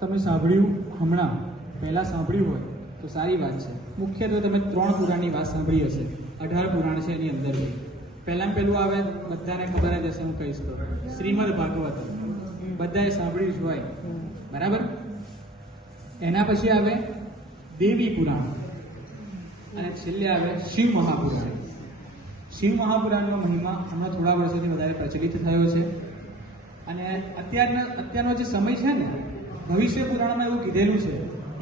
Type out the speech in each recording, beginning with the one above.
તમે સાંભળ્યું હમણાં પહેલાં સાંભળ્યું હોય તો સારી વાત છે. મુખ્યત્વે તમે 3 પુરાણની વાત સાંભળી હશે. 18 પુરાણ છે એની અંદર. પહેલાં પહેલું આવે, બધાને ખબર જ હશે, હું કહીશ તો શ્રીમદ ભાગવત. બધાએ સાંભળ્યું જ હોય, બરાબર. એના પછી આવે દેવી પુરાણ અને છેલ્લે આવે શિવ મહાપુરાણ. શિવ મહાપુરાણનો મહિમા હમણાં થોડા વર્ષોથી વધારે પ્રચલિત થયો છે. અને અત્યારનો જે સમય છે ને, ભવિષ્ય પુરાણમાં એવું કીધેલું છે,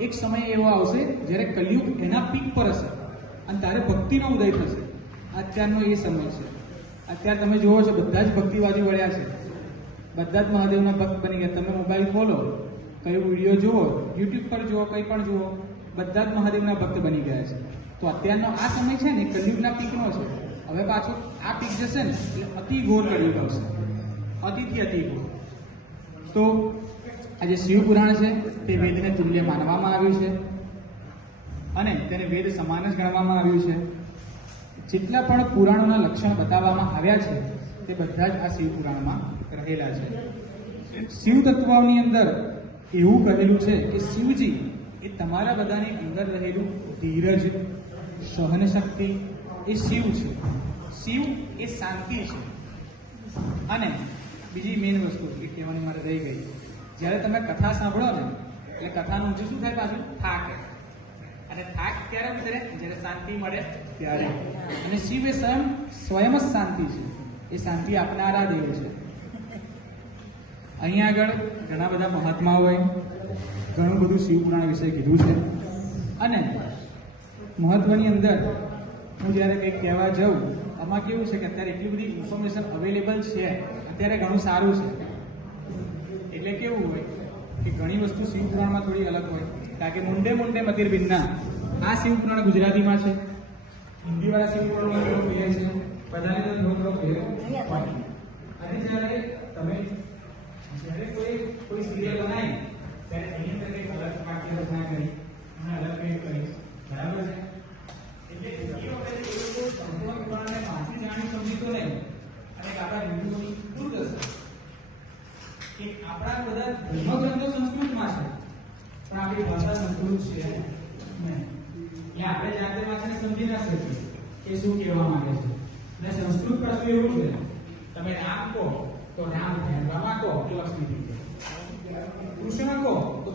એક સમય એવો આવશે જ્યારે કલયુગ એના પીક પર હશે અને તારે ભક્તિનો ઉદય થશે. અત્યારનો એ સમય છે. અત્યારે તમે જોવો છો બધા જ ભક્તિવાદી વળ્યા છે, બધા જ મહાદેવના ભક્ત બની ગયા. તમે મોબાઈલ ખોલો, કયો વિડીયો જુઓ, યુટ્યુબ પર જુઓ, કંઈ પણ જુઓ, બધા જ મહાદેવના ભક્ત બની ગયા છે. તો અત્યારનો આ સમય છે ને કલયુગના પીકનો છે. હવે પાછું આ પીક જશે ને એટલે અતિ ઘોર કલયુગ આવશે, અતિથી અતિ ઘોર. તો આ જે શિવ પુરાણ છે તે વેદને તુલ્ય માનવામાં આવ્યું છે અને તેને વેદ સમાન જ ગણવામાં આવ્યું છે. જેટલા પણ પુરાણોના લક્ષણ બતાવવામાં આવ્યા છે તે બધા જ આ શિવ પુરાણમાં રહેલા છે. શિવ તત્વની અંદર એવું કહેલું છે કે શિવજી એ તમારા બધાની અંદર રહેલું ધીરજ, સહન શક્તિ એ શિવ છે. શિવ એ શાંતિ છે. અને બીજી મેઇન વસ્તુ એ કહેવાની મારે રહી ગઈ, જ્યારે તમે કથા સાંભળો ને એટલે કથાનું ઊંચું શું થાય, પાછું થાક. અને થાક ક્યારે ઉતરે? જ્યારે શાંતિ મળે ત્યારે. અને શિવ એ સ્વયં જ શાંતિ છે. એ શાંતિ આપનારા દેવ છે. અહીંયા આગળ ઘણા બધા મહાત્માઓએ ઘણું બધું શિવ પુરાણ વિશે કીધું છે. અને મહત્વની અંદર હું જ્યારે કંઈક કહેવા જાઉં, આમાં કેવું છે કે અત્યારે એટલી બધી ઇન્ફોર્મેશન અવેલેબલ છે, અત્યારે ઘણું સારું છે. એટલે કેવું હોય કે ઘણી વસ્તુ શિવ પુરાણમાં થોડી અલગ હોય. કારણ કે મુંડે મુંડે મતિર ભિન્ના, આ શિવ પુરાણ ગુજરાતીમાં છે, હિન્દીવાળા શિવ પુરાણમાં થોડો ફેર છે, બધાને તો થોડો ફેર હોય. અને જ્યારે તમે કોઈ સિરિયલ બનાવી ત્યારે એની અંદર કંઈક અલગ વાક્ય રચના કરી, અલગ કંઈક કરી, બરાબર છે. એટલે એ વખતે એ લોકો સંપૂર્ણ પુરાણને પાછી જાણી સમજી તો નહીં. અને આપણા હિન્દુઓની દુર્દશા કે આપણા બધા ધર્મગ્રંથો સંસ્કૃતમાં છે પણ આપણી ભાષા સંસ્કૃત છે નહીં. એટલે આપણે જાતે વાંચીને સમજી ના શકીએ કે શું કહેવા માંગે છે. અને સંસ્કૃત પાછું એવું છે, તમે રામ કહો તો રામ થાય, રમા કહો તો લક્ષ્મી થાય, કૃષ્ણ કહો તો